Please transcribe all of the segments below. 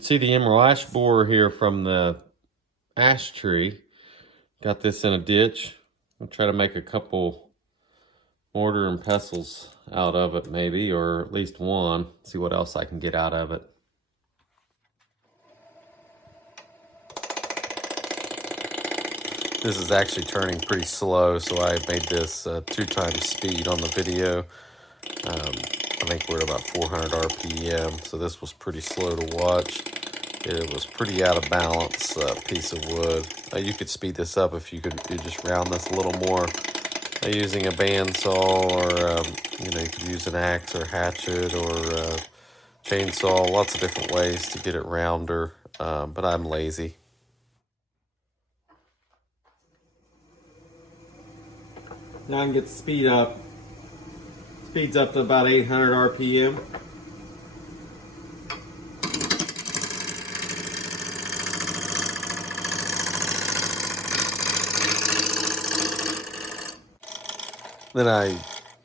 could see the emerald ash borer here from the ash tree. Got this in a ditch. I'll try to make a couple mortar and pestles out of it maybe, or at least one. See what else I can get out of it. This is actually turning pretty slow, so I made this 2 times speed on the video. I think we're at about 400 RPM, so this was pretty slow to watch. It was pretty out of balance piece of wood. You could speed this up if you just round this a little more using a bandsaw, or you could use an axe or hatchet or chainsaw. Lots of different ways to get it rounder, but I'm lazy. Now I can get the speed up. Speeds up to about 800 RPM. Then I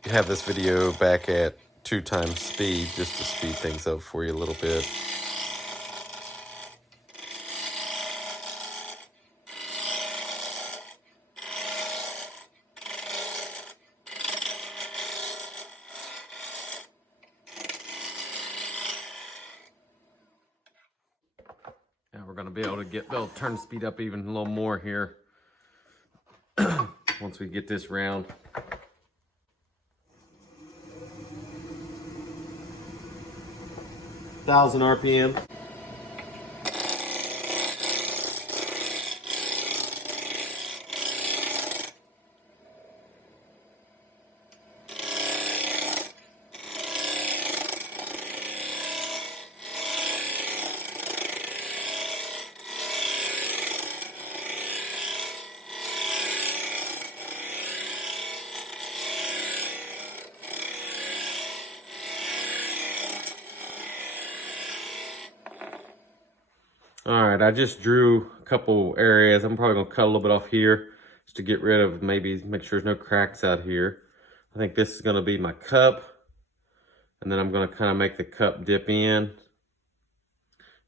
have this video back at 2 times speed just to speed things up for you a little bit. Now we're going to be able to turn the speed up even a little more here once we get this round. Thousand RPM. Alright, I just drew a couple areas. I'm probably going to cut a little bit off here just to get rid of, maybe make sure there's no cracks out here. I think this is going to be my cup. And then I'm going to kind of make the cup dip in.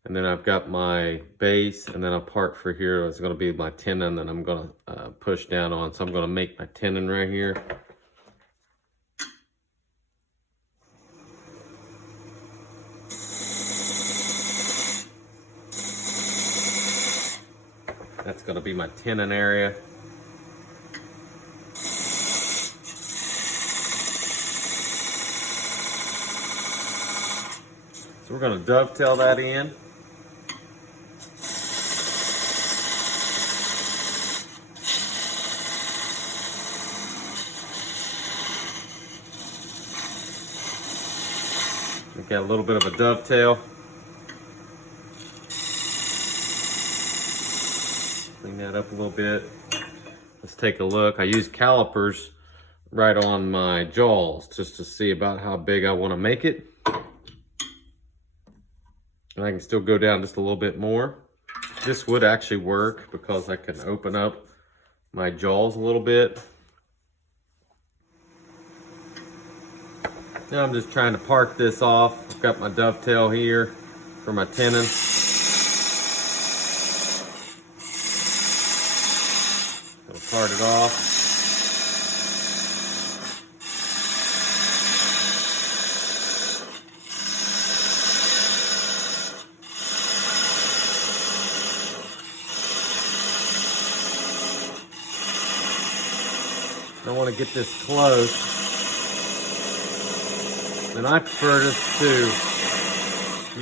And then I've got my base, and then a part for here is going to be my tenon that I'm going to push down on. So I'm going to make my tenon right here. That's going to be my tenon area. So we're going to dovetail that in. We got a little bit of a dovetail. Clean that up a little bit. Let's take a look. I use calipers right on my jaws just to see about how big I want to make it. And I can still go down just a little bit more. This would actually work because I can open up my jaws a little bit. Now I'm just trying to park this off. I've got my dovetail here for my tenon. I'll part it off. I want to get this close. And I prefer just to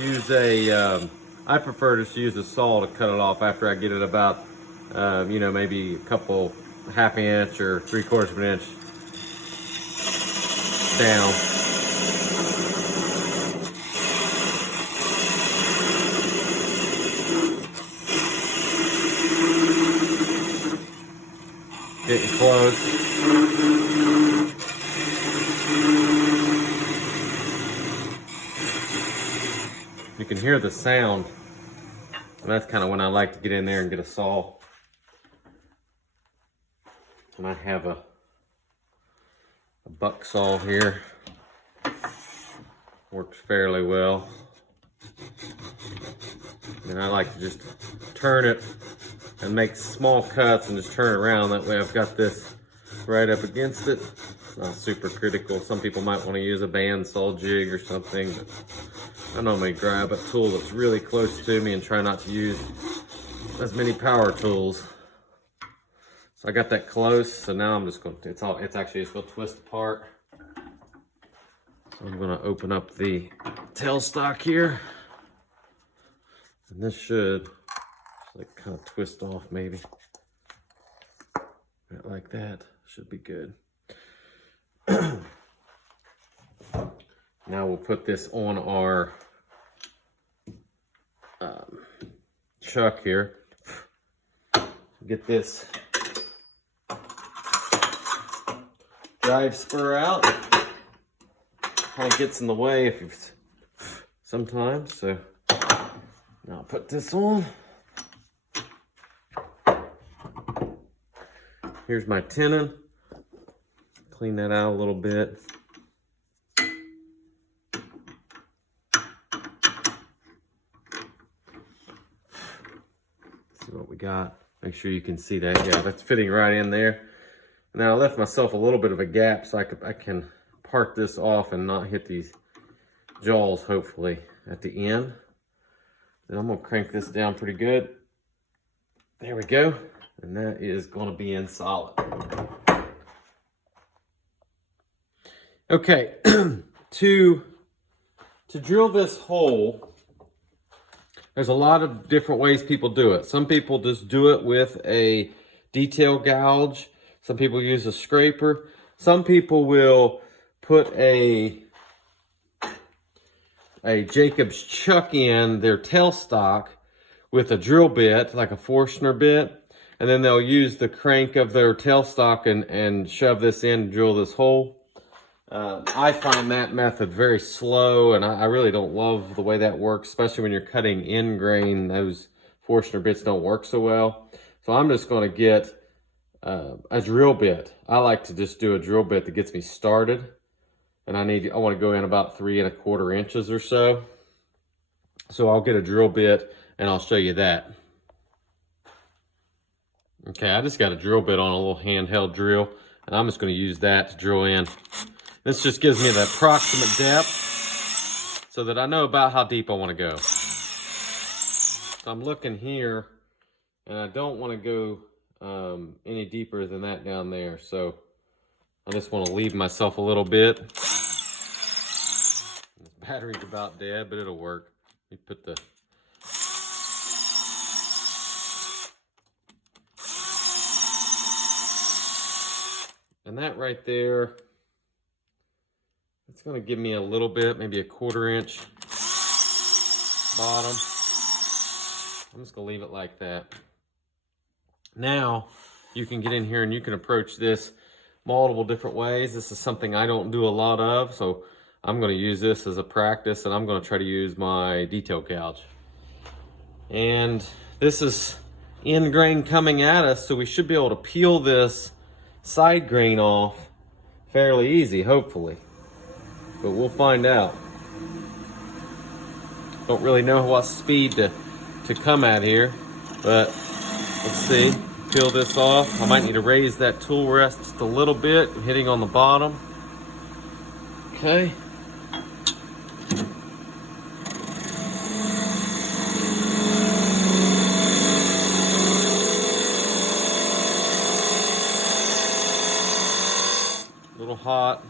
use a saw to cut it off after I get it about, maybe a couple half inch or 3/4 of an inch down. Getting close. You can hear the sound, and that's kind of when I like to get in there and get a saw. And I have a buck saw here. Works fairly well. And I like to just turn it and make small cuts and just turn it around. That way I've got this right up against it. It's not super critical. Some people might want to use a bandsaw jig or something, but I normally grab a tool that's really close to me and try not to use as many power tools. So I got that close, so now I'm just going to, it's actually just going to twist apart. So I'm going to open up the tailstock here. And this should just like kind of twist off maybe. Right like that. Should be good. Now we'll put this on our chuck here. Get this drive spur out. Kind of gets in the way if you've sometimes, so now I'll put this on. Here's my tenon. Clean that out a little bit. See what we got. Make sure you can see that. Yeah, that's fitting right in there. Now I left myself a little bit of a gap so I can part this off and not hit these jaws, hopefully, at the end. Then I'm gonna crank this down pretty good. There we go. And that is gonna be in solid. Okay, to drill this hole, there's a lot of different ways people do it. Some people just do it with a detail gouge. Some people use a scraper. Some people will put a Jacob's chuck in their tailstock with a drill bit, like a Forstner bit, and then they'll use the crank of their tailstock and shove this in and drill this hole. I find that method very slow, and I really don't love the way that works, especially when you're cutting in grain. Those Forstner bits don't work so well. So I'm just going to get a drill bit. I like to just do a drill bit that gets me started. And I want to go in about 3 1/4 inches or so. So I'll get a drill bit and I'll show you that. Okay, I just got a drill bit on a little handheld drill, and I'm just going to use that to drill in. This just gives me the approximate depth so that I know about how deep I want to go. So I'm looking here, and I don't want to go any deeper than that down there. So I just want to leave myself a little bit. This battery's about dead, but it'll work. You put the and that right there, it's going to give me a little bit, maybe a 1/4 inch bottom. I'm just going to leave it like that. Now you can get in here and you can approach this multiple different ways. This is something I don't do a lot of, so I'm going to use this as a practice, and I'm going to try to use my detail gouge. And this is end grain coming at us, so we should be able to peel this side grain off fairly easy, hopefully. But we'll find out. Don't really know what speed to come at here, but let's see. Peel this off. I might need to raise that tool rest just a little bit, hitting on the bottom. Okay. A little hot.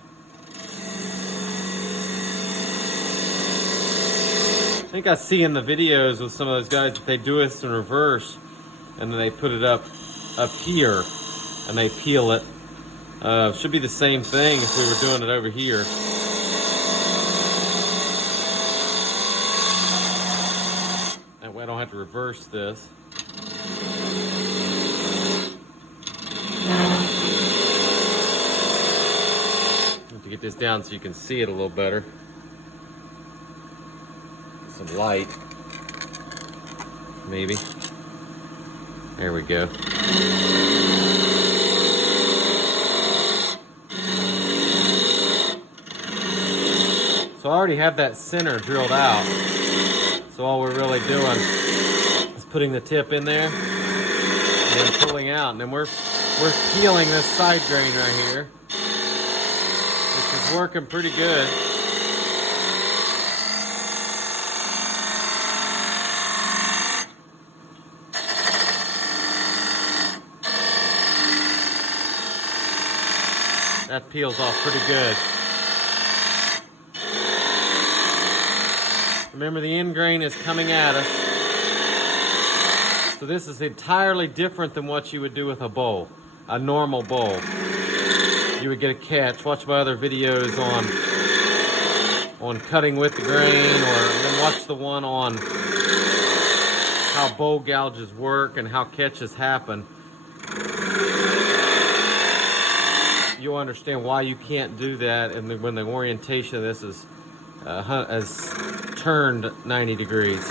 I think I see in the videos with some of those guys that they do this in reverse, and then they put it up here and they peel it. Should be the same thing if we were doing it over here. That way I don't have to reverse this. Have to get this down so you can see it a little better. Some light, maybe. There we go. So I already have that center drilled out. So all we're really doing just putting the tip in there and then pulling out. And then we're peeling this side grain right here, which is working pretty good. That peels off pretty good. Remember, the end grain is coming at us. So this is entirely different than what you would do with a bowl, a normal bowl. You would get a catch. Watch my other videos on cutting with the grain, or then watch the one on how bowl gouges work and how catches happen. You'll understand why you can't do that, and when the orientation of this is turned 90 degrees.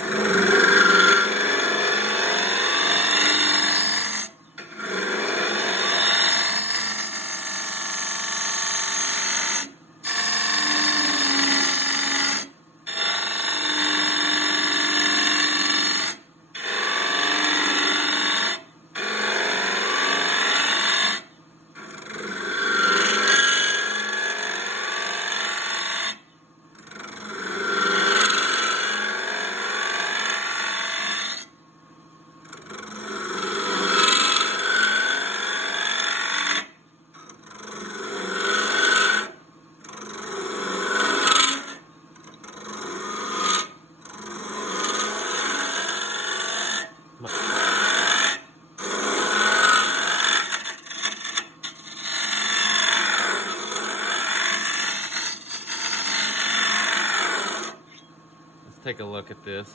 Take a look at this.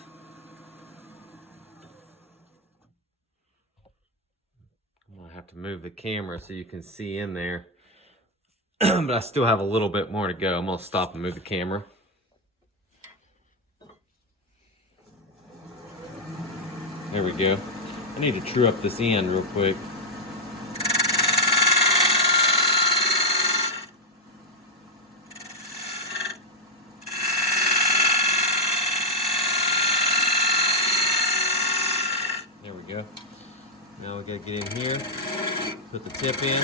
I'm gonna have to move the camera so you can see in there. But I still have a little bit more to go. I'm gonna stop and move the camera. There we go. I need to true up this end real quick. There we go. Now we gotta get in here, put the tip in.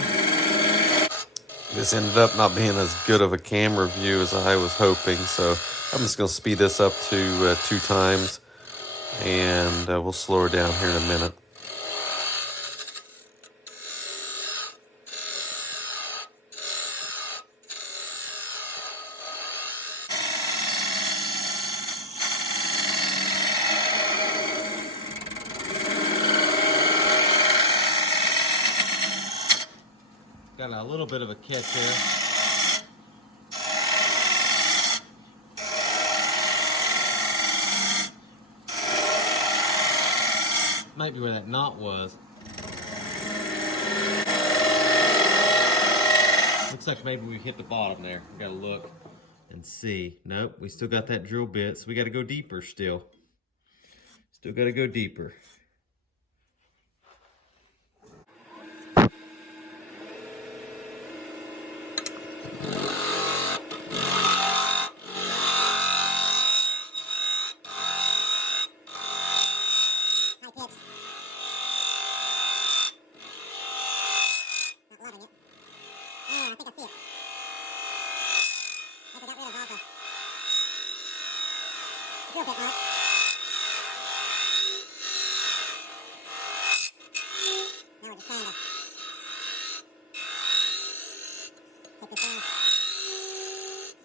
This ended up not being as good of a camera view as I was hoping, so I'm just gonna speed this up to 2 times, and we'll slow her down here in a minute. Got a little bit of a catch there. Might be where that knot was. Looks like maybe we hit the bottom there. We gotta look and see. Nope, we still got that drill bit, so we gotta go deeper still. Still gotta go deeper.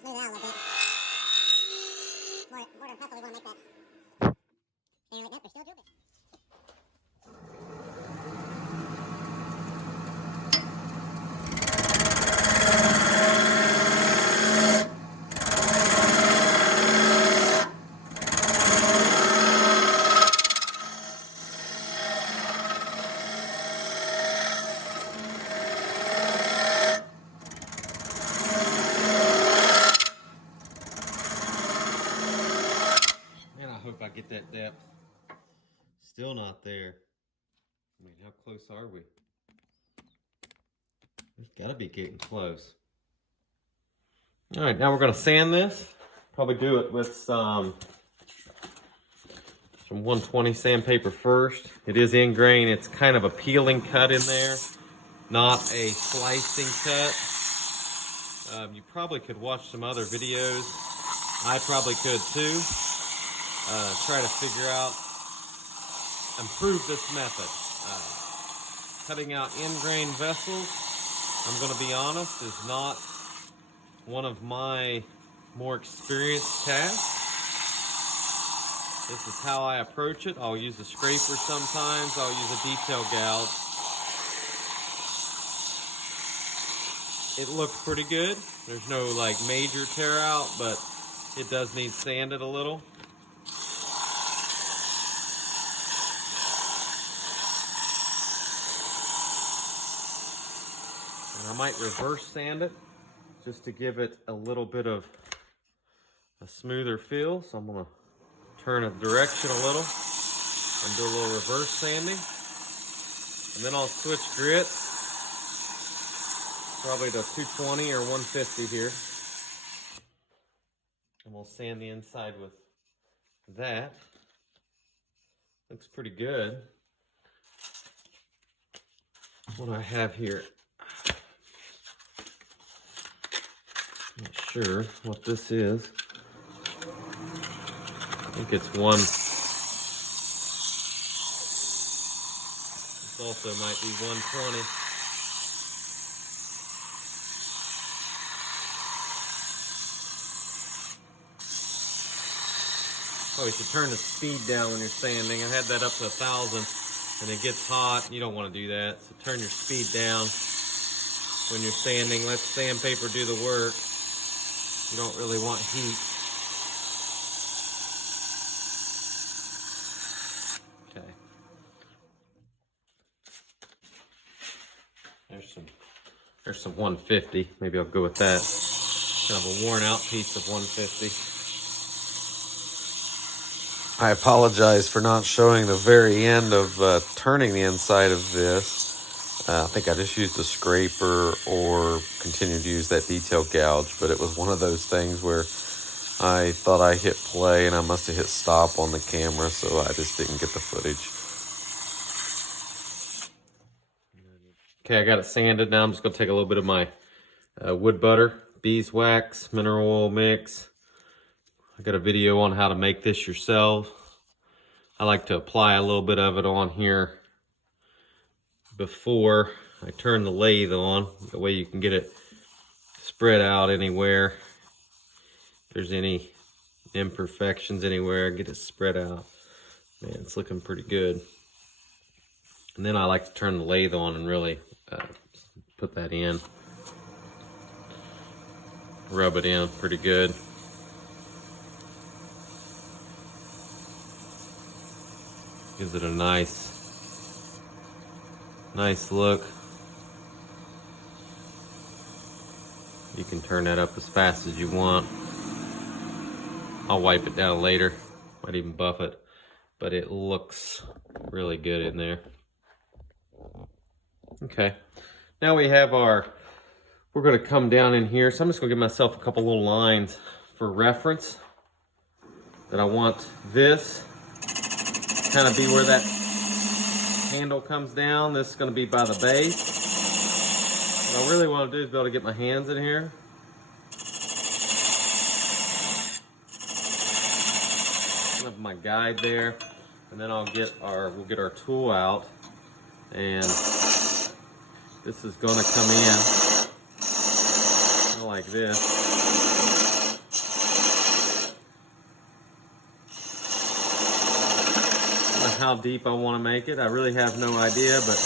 Mortar and pestle, we want to make that. And like that, there's still a drill bit. I get that depth. Still not there. I mean, how close are we? We've got to be getting close. All right, now we're going to sand this. Probably do it with some Some 120 sandpaper first. It is in grain. It's kind of a peeling cut in there, not a slicing cut. You probably could watch some other videos. I probably could too. Try to figure out, improve this method. Cutting out in-grain vessels, I'm going to be honest, is not one of my more experienced tasks. This is how I approach it. I'll use a scraper sometimes. I'll use a detail gouge. It looks pretty good. There's no like major tear out, but it does need sanded a little. And I might reverse sand it just to give it a little bit of a smoother feel. So I'm gonna turn a direction a little and do a little reverse sanding. And then I'll switch grits. Probably to 220 or 150 here. And we'll sand the inside with that. Looks pretty good. What do I have here? Not sure what this is. I think it's one. This also might be 120. Oh, you should turn the speed down when you're sanding. I had that up to 1,000 and it gets hot. You don't want to do that. So turn your speed down when you're sanding. Let sandpaper do the work. You don't really want heat. Okay. There's some 150. Maybe I'll go with that. Kind of a worn out piece of 150. I apologize for not showing the very end of turning the inside of this. I think I just used a scraper or continued to use that detail gouge, but it was one of those things where I thought I hit play and I must have hit stop on the camera, so I just didn't get the footage. Okay, I got it sanded. Now I'm just going to take a little bit of my wood butter, beeswax, mineral oil mix. I got a video on how to make this yourself. I like to apply a little bit of it on here before I turn the lathe on. That way you can get it spread out anywhere. If there's any imperfections anywhere, get it spread out. Man, it's looking pretty good. And then I like to turn the lathe on and really put that in. Rub it in pretty good. Gives it a nice look. You can turn that up as fast as you want. I'll wipe it down later. Might even buff it. But it looks really good in there. Okay. Now we have we're going to come down in here. So I'm just going to give myself a couple little lines for reference. That I want this kind of be where that handle comes down. This is going to be by the base. What I really want to do is be able to get my hands in here. Have my guide there, and then we'll get our tool out, and this is going to come in like this. How deep I want to make it, I really have no idea, but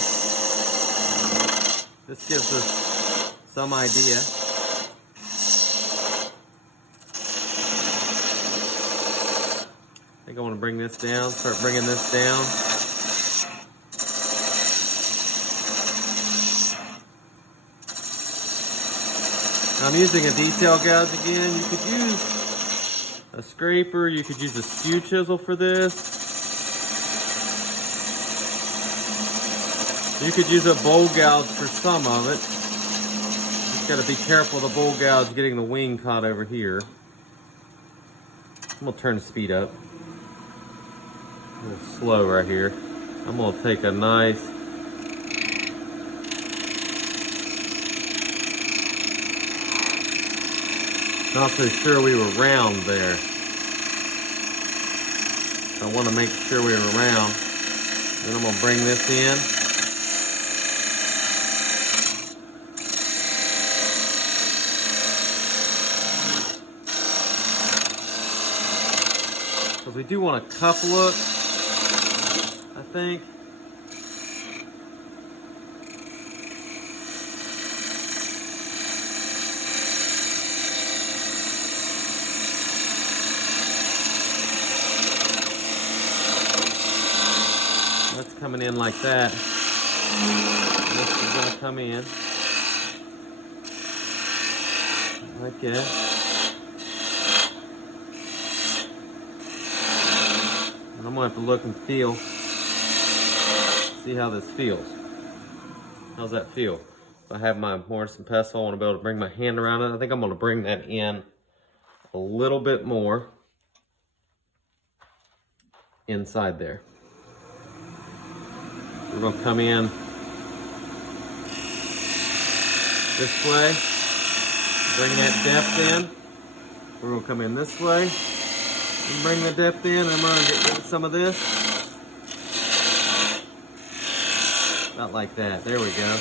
this gives us some idea. I think I want to bring this down, start bringing this down. I'm using a detail gouge again. You could use a scraper, you could use a skew chisel for this. You could use a bowl gouge for some of it. Just got to be careful of the bowl gouge getting the wing caught over here. I'm going to turn the speed up. little slow right here. I'm gonna take a nice not so sure we were round there. I want to make sure we were round. Then I'm gonna bring this in. Because we do want a cup look, I think. That's coming in like that. This is gonna come in like that. And I'm gonna have to look and feel, see how this feels. How's that feel? If I have my mortar and pestle, I want to be able to bring my hand around it. I think I'm gonna bring that in a little bit more inside there. We're gonna come in this way, bring that depth in. We're gonna come in this way and bring the depth in. I'm gonna get rid of some of this. About like that, there we go.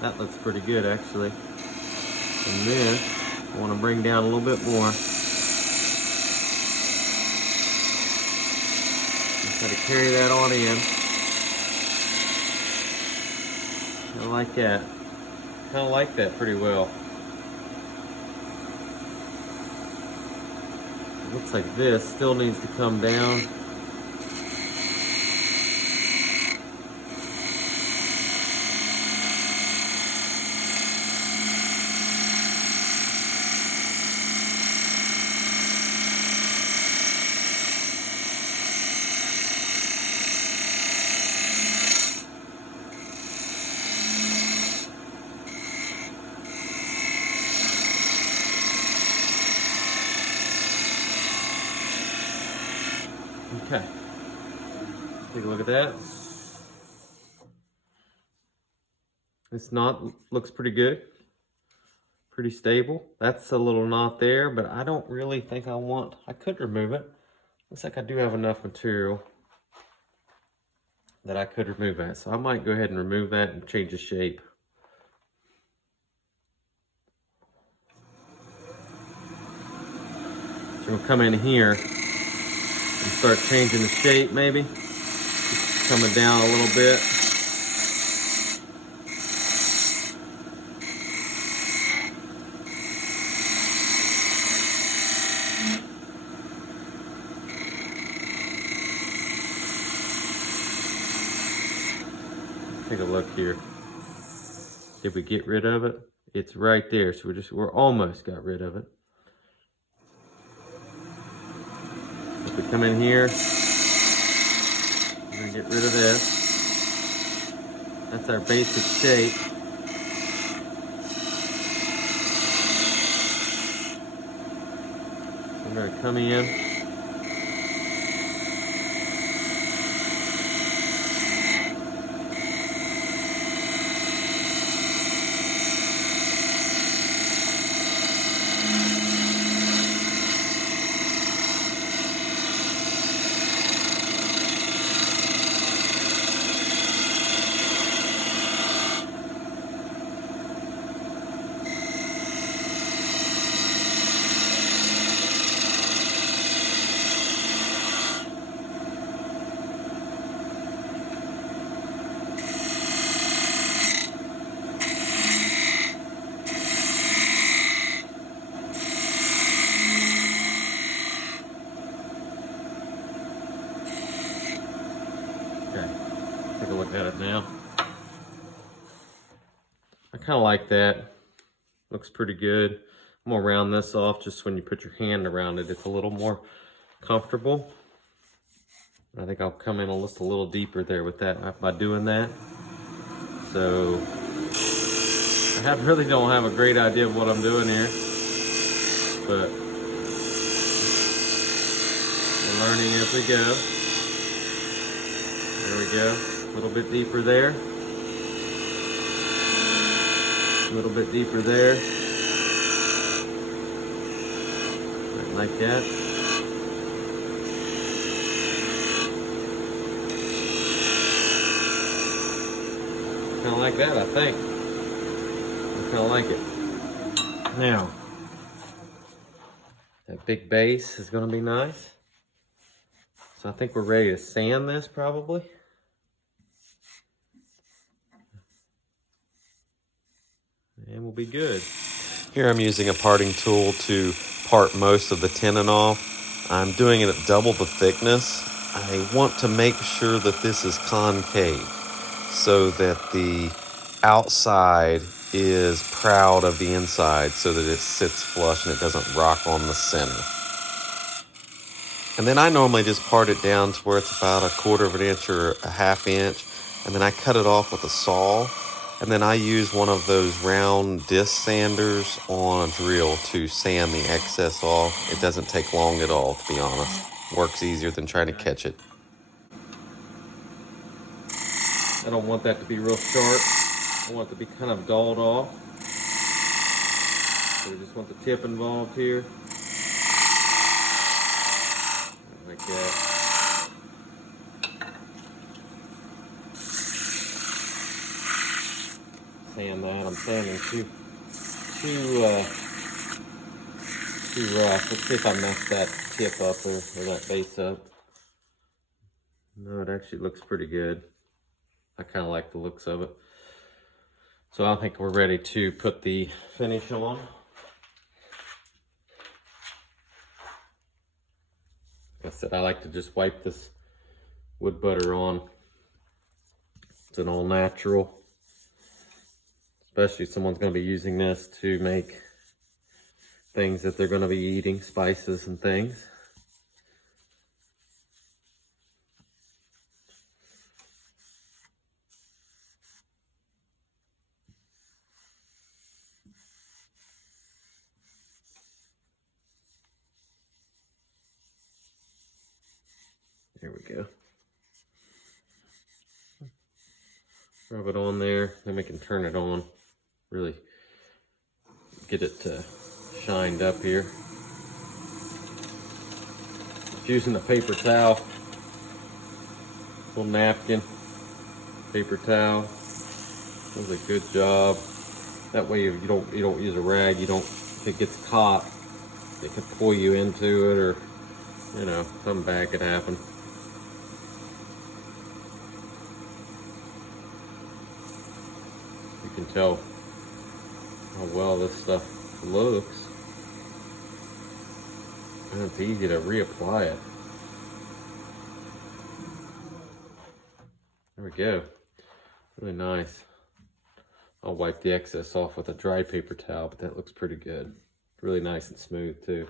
That looks pretty good actually. And then I wanna bring down a little bit more. Try to carry that on in. I like that. Kind of like that pretty well. It looks like this still needs to come down. Okay, take a look at that. This knot looks pretty good, pretty stable. That's a little knot there, but I don't really think I could remove it. Looks like I do have enough material that I could remove that. So I might go ahead and remove that and change the shape. So we'll come in here and start changing the shape maybe. Just coming down a little bit. Take a look here. Did we get rid of it? It's right there, so we're almost got rid of it. If we come in here, we're gonna get rid of this. That's our basic shape. We're gonna come in. Okay, take a look at it now. I kind of like that. Looks pretty good. I'm gonna round this off just when you put your hand around it. It's a little more comfortable. I think I'll come in just a little deeper there with that by doing that. So I really don't have a great idea of what I'm doing here, but learning as we go. There we go. A little bit deeper there. A little bit deeper there. Right like that. Kind of like that, I think. I kind of like it. Now, that big base is going to be nice. So I think we're ready to sand this probably. And we'll be good. Here I'm using a parting tool to part most of the tenon off. I'm doing it at double the thickness. I want to make sure that this is concave so that the outside is proud of the inside so that it sits flush and it doesn't rock on the center. And then I normally just part it down to where it's about 1/4 of an inch or a 1/2 inch, and then I cut it off with a saw, and then I use one of those round disc sanders on a drill to sand the excess off. It doesn't take long at all, to be honest. Works easier than trying to catch it. I don't want that to be real sharp. I want it to be kind of dulled off. So we just want the tip involved here. Like that. Sand that. I'm sanding too rough. Let's see if I mess that tip up or that base up. No, it actually looks pretty good. I kind of like the looks of it. So I think we're ready to put the finish on. Like I said, I like to just wipe this wood butter on. It's an all natural. Especially if someone's going to be using this to make things that they're going to be eating, spices and things. There we go. Rub it on there, then we can turn it on. Really get it shined up here. Just using a paper towel, little napkin, paper towel. Does a good job. That way, if you don't use a rag, if it gets caught, it could pull you into it, or something bad could happen. You can tell how well this stuff looks, and it's easy to reapply it. There we go. Really nice. I'll wipe the excess off with a dry paper towel, but that looks pretty good. Really nice and smooth too.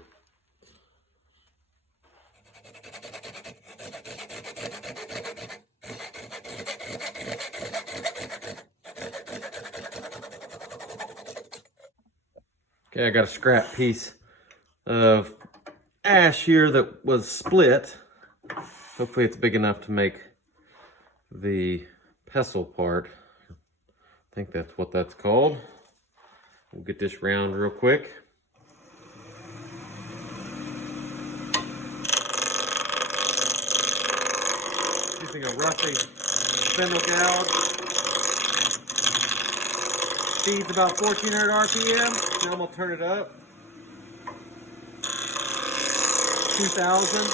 Okay, I got a scrap piece of ash here that was split. Hopefully it's big enough to make the pestle part. I think that's what that's called. We'll get this round real quick. Using a roughing spindle gouge. Speed's about 1400 RPM. Now I'm gonna turn it up. 2000.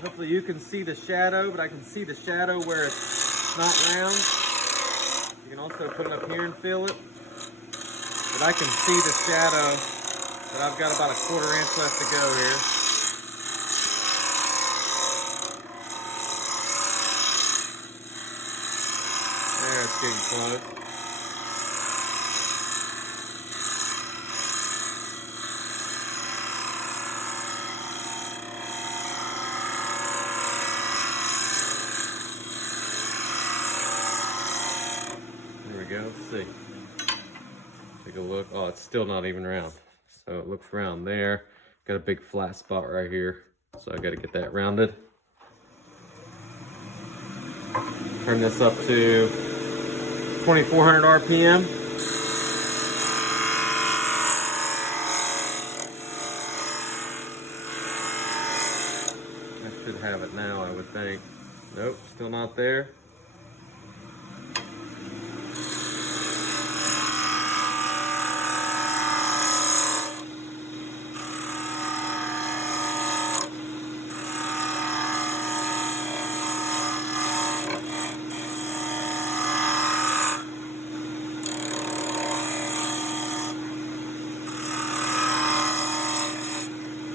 Hopefully you can see the shadow, but I can see the shadow where it's not round. You can also put it up here and feel it. But I can see the shadow, but I've got about 1/4 inch left to go here. There, it's getting close. There we go. Take a look. Oh, it's still not even round. So it looks round there. Got a big flat spot right here. So I got to get that rounded. Turn this up to 2400 RPM. I should have it now, I would think. Nope, still not there.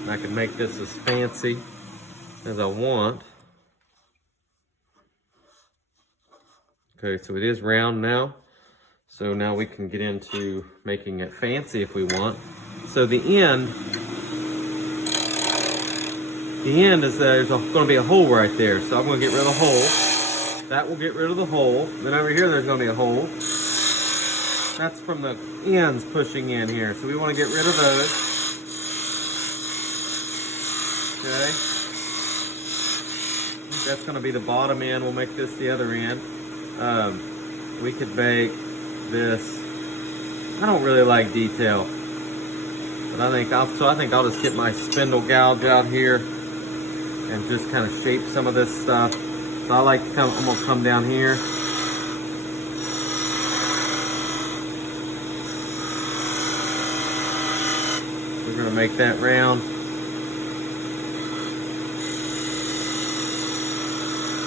I can make this as fancy as I want. Okay, so it is round now. So now we can get into making it fancy if we want. So the end is there's going to be a hole right there. So I'm going to get rid of the hole. That will get rid of the hole. Then over here there's going to be a hole. That's from the ends pushing in here. So we want to get rid of those. Okay. That's going to be the bottom end. We'll make this the other end. We could make this. I don't really like detail, but I think I'll just get my spindle gouge out here and just kind of shape some of this stuff. So I like to come. I'm gonna come down here. We're gonna make that round.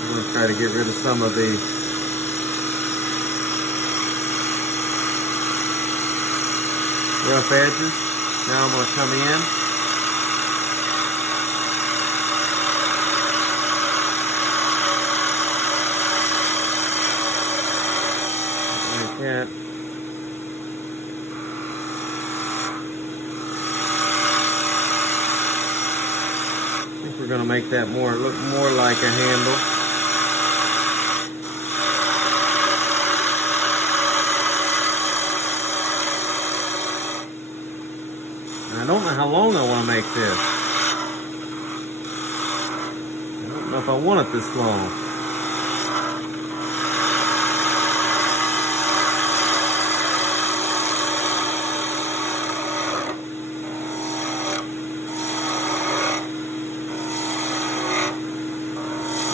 I'm gonna try to get rid of some of the rough edges. Now I'm going to come in. Like that. I think we're going to make that look more like a handle. I don't know how long I want to make this. I don't know if I want it this long.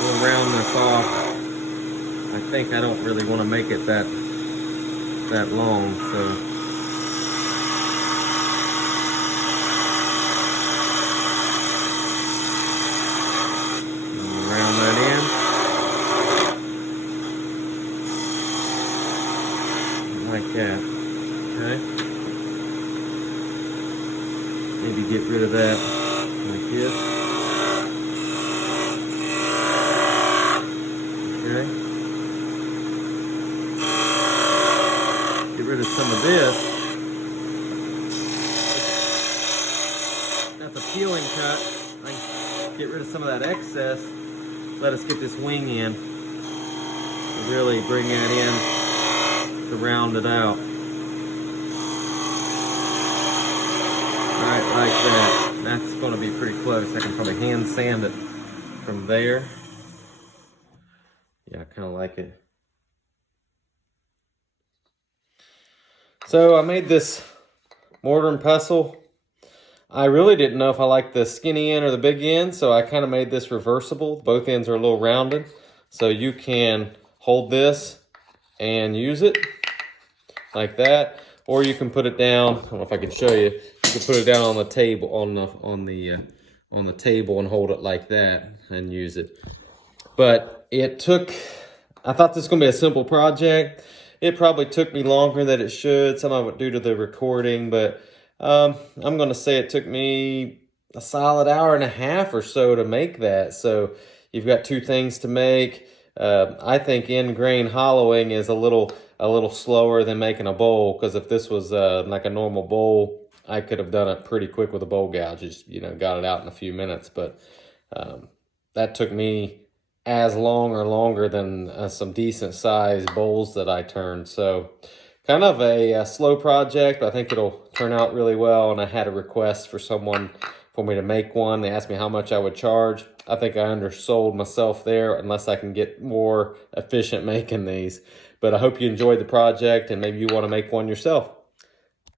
We'll round this off. I think I don't really want to make it that long, so. Like that, okay? Maybe get rid of that like this. Okay. Get rid of some of this. That's a peeling cut. I get rid of some of that excess. Let us get this wing in. Really bring that in to round it out. Right, like that. That's going to be pretty close. I can probably hand sand it from there. Yeah, I kind of like it. So I made this mortar and pestle. I really didn't know if I liked the skinny end or the big end, so I kind of made this reversible. Both ends are a little rounded, so you can hold this and use it like that, or you can put it down. I don't know if I can show you. You can put it down on the table, on the table, and hold it like that and use it. But it took. I thought this was gonna be a simple project. It probably took me longer than it should. Some of it due to the recording, but I'm gonna say it took me a solid hour and a half or so to make that. So you've got two things to make. I think end grain hollowing is a little slower than making a bowl, because if this was like a normal bowl, I could have done it pretty quick with a bowl gouge. Just, got it out in a few minutes. But that took me as long or longer than some decent sized bowls that I turned. So Kind of a slow project, but I think it'll turn out really well. And I had a request for someone for me to make one. They asked me how much I would charge. I think I undersold myself there unless I can get more efficient making these. But I hope you enjoyed the project and maybe you want to make one yourself.